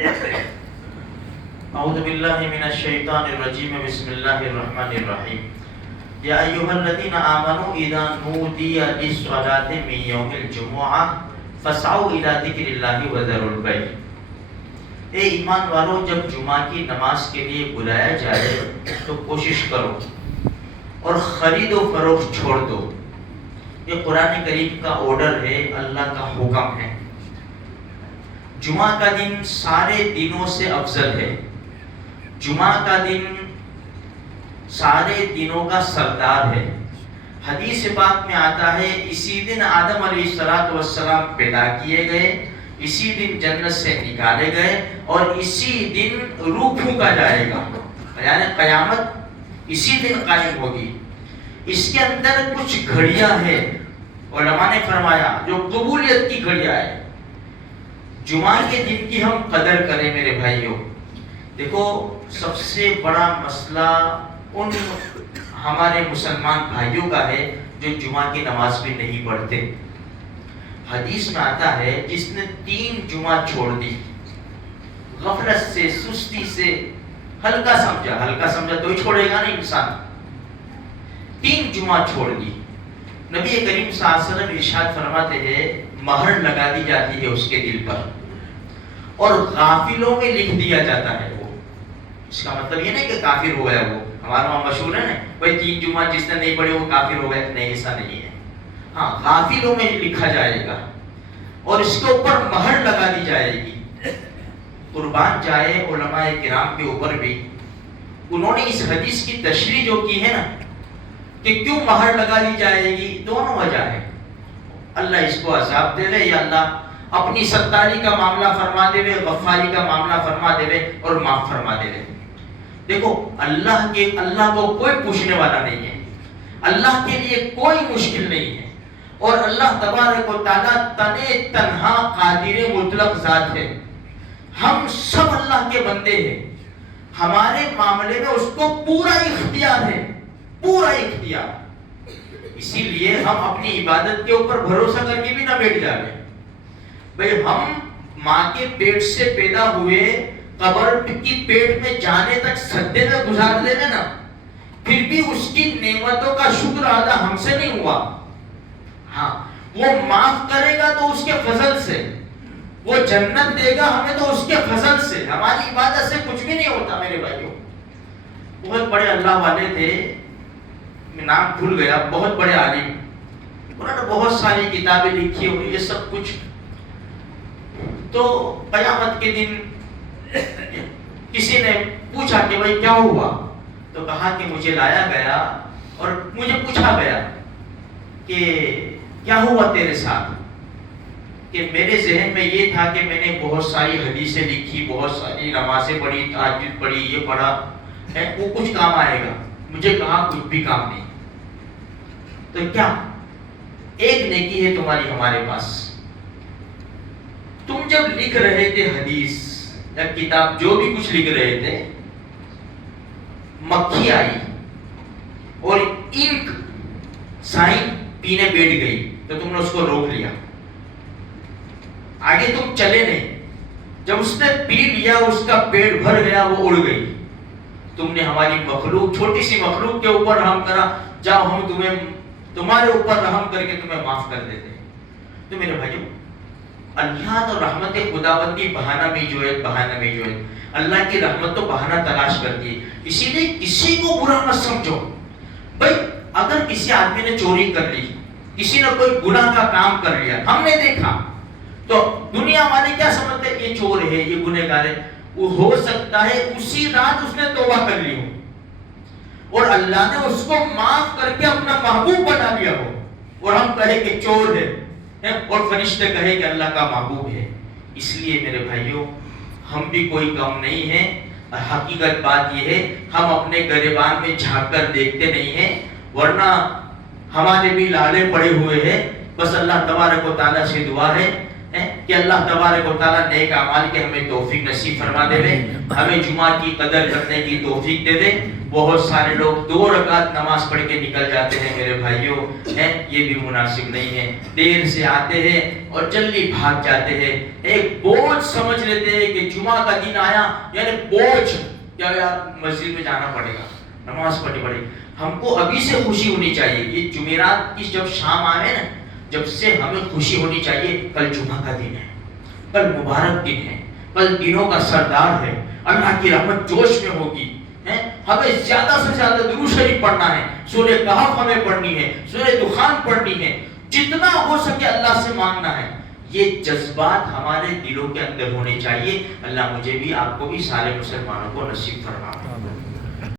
اعوذ باللہ من الشیطان الرجیم بسم اللہ الرحمن الرحیم یا ایھا الذین آمنوا اذا نودی للصلاۃ من یوم الجمعہ فاسعوا الی ذکر اللہ وذروا البیع۔ اے ایمان والو، جب جمعہ کی نماز کے لیے بلایا جائے تو کوشش کرو اور خرید و فروخت چھوڑ دو۔ یہ قرآن کریم کا آرڈر ہے، اللہ کا حکم ہے۔ جمعہ کا دن سارے دنوں سے افضل ہے۔ جمعہ کا دن سارے دنوں کا سردار ہے۔ حدیث پاک میں آتا ہے اسی دن آدم علیہ السلام پیدا کیے گئے، اسی دن جنت سے نکالے گئے اور اسی دن روح پھونکا جائے گا، یعنی قیامت اسی دن قائم ہوگی۔ اس کے اندر کچھ گھڑیاں ہیں، علماء نے فرمایا جو قبولیت کی گھڑیاں ہیں۔ جمعہ کے دن کی ہم قدر کریں میرے بھائیوں۔ دیکھو، سب سے بڑا مسئلہ ان ہمارے مسلمان بھائیوں کا ہے جو جمعہ کی نماز بھی نہیں پڑھتے۔ حدیث میں آتا ہے جس نے 3 جمعہ چھوڑ دی، غفلت سے، سستی سے، ہلکا سمجھا تو ہی چھوڑے گا نا انسان۔ 3 جمعہ چھوڑ دی، نبی کریم صلی اللہ علیہ وسلم ارشاد فرماتے ہیں مہر لگا دی جاتی ہے اس کے دل پر اور غافلوں میں لکھ دیا جاتا ہے وہ۔ اس کا مطلب یہ نہیں کہ کافر ہو گیا وہ، ہمارے وہاں مشہور ہے نا بھائی 3 جمعہ جس نے نہیں پڑھے وہ کافر ہو گیا، نہیں ایسا نہیں ہے۔ ہاں، غافلوں میں لکھا جائے گا اور اس کے اوپر مہر لگا دی جائے گی۔ قربان جائے علماء کرام کے اوپر بھی، انہوں نے اس حدیث کی تشریح جو کی ہے نا کہ کیوں مہر لگا دی جائے گی، دونوں وجہ ہے۔ اللہ اس کو عذاب دے دے یا اللہ اپنی ستاری کا معاملہ فرما دے وے، غفاری کا معاملہ فرما دے وے اور معاف فرما دے وے۔ دیکھو، اللہ کو کوئی پوچھنے والا نہیں ہے، اللہ کے لیے کوئی مشکل نہیں ہے، اور اللہ تبارک و تعالیٰ تنے تنہا قادر مطلق ذات ہے۔ ہم سب اللہ کے بندے ہیں، ہمارے معاملے میں اس کو پورا اختیار ہے، پورا اختیار۔ اسی لیے ہم اپنی عبادت کے اوپر بھروسہ کر کے بھی نہ بیٹھ جائیں۔ بھئی ہم ماں کے پیٹ سے پیدا ہوئے، قبر کی پیٹ میں جانے تک سجدے میں گزار دے نا، پھر بھی اس کی نعمتوں کا شکر ادا ہم سے نہیں ہوا۔ ہاں، وہ معاف کرے گا تو اس کے فضل سے، وہ جنت دے گا ہمیں تو اس کے فضل سے، ہماری عبادت سے کچھ بھی نہیں ہوتا میرے بھائیوں۔ بہت بڑے اللہ والے تھے، میں نام بھول گیا، بہت بڑے عالم، انہوں نے بہت ساری کتابیں لکھی ہوئی، یہ سب کچھ۔ تو قیامت کے دن کسی نے پوچھا کہ بھائی کیا ہوا، تو کہا کہ مجھے لایا گیا اور مجھے پوچھا گیا کہ کیا ہوا تیرے ساتھ، کہ میرے ذہن میں یہ تھا کہ میں نے بہت ساری حدیثیں لکھی، بہت ساری نمازیں پڑھی، تہجد پڑھی، یہ پڑھا ہے، وہ کچھ کام آئے گا؟ مجھے کہا کچھ بھی کام نہیں۔ تو کیا ایک نیکی ہے تمہاری ہمارے پاس، تم جب لکھ رہے تھے حدیث یا کتاب جو بھی کچھ لکھ رہے تھے، مکھی آئی اور انک سائن پینے بیٹھ گئی تو تم نے اس کو روک لیا، آگے تم چلے نہیں۔ جب اس نے پی لیا، اس کا پیٹ بھر گیا، وہ اڑ گئی۔ تم نے ہماری مخلوق، چھوٹی سی مخلوق کے اوپر رحم کرا، جاؤ ہم تمہارے اوپر رحم کر کے تمہیں معاف کر دیتے۔ تو میرے بھائیوں، اللہ تو رحمت خداوندی بہانہ میں جو ہے، اللہ کی رحمت تو بہانہ تلاش کرتی ہے۔ اسی لیے کسی کو برا مت سمجھو۔ بھائی اگر کسی آدمی نے چوری کر لی، کسی نے کوئی گناہ کا کام کر لیا، ہم نے دیکھا، تو دنیا والے کیا سمجھتے ہیں؟ یہ چور ہے، یہ گنہگار ہے۔ وہ ہو سکتا ہے اسی رات اس نے توبہ کر لی ہو اور اللہ نے اس کو معاف کر کے اپنا محبوب بنا لیا ہو، اور ہم کہے کہ چور ہے اور فرشتے کہے کہ اللہ کا محبوب ہے۔ اس لیے میرے بھائیوں، ہم بھی کوئی کم نہیں ہیں۔ حقیقت بات یہ ہے، ہم اپنے گریبان میں جھانک کر دیکھتے نہیں ہیں، ورنہ ہمارے بھی لالے پڑے ہوئے ہیں۔ بس اللہ تبارک و تعالیٰ سے دعا ہے کہ اللہ تبارک و تعالیٰ نیک اعمال کے ہمیں توفیق نصیب فرما دے، ہمیں جمعہ کی قدر کرنے کی توفیق دے دے۔ بہت سارے لوگ 2 رکعت نماز پڑھ کے نکل جاتے ہیں میرے بھائیوں، یہ بھی مناسب نہیں ہے۔ دیر سے آتے ہیں اور جلدی بھاگ جاتے ہیں، ایک بوجھ سمجھ لیتے ہیں کہ جمعہ کا دن آیا یعنی بوجھ، کیا یار مسجد میں جانا پڑے گا، نماز پڑھنی پڑے گی۔ ہم کو ابھی سے خوشی ہونی چاہیے، یہ جمعرات کی جب شام آئے نا، جب سے ہمیں خوشی ہونی چاہیے کل جمعہ کا دن ہے، کل مبارک دن ہے، کل دنوں کا سردار ہے، اللہ کی رحمت جوش میں ہوگی۔ ہمیں زیادہ سے زیادہ درود شریف پڑھنا ہے، سورہ کہف ہمیں پڑھنی ہے، سورہ دخان پڑھنی ہے، جتنا ہو سکے اللہ سے مانگنا ہے۔ یہ جذبات ہمارے دلوں کے اندر ہونے چاہیے۔ اللہ مجھے بھی، آپ کو بھی، سارے مسلمانوں کو نصیب فرمائے۔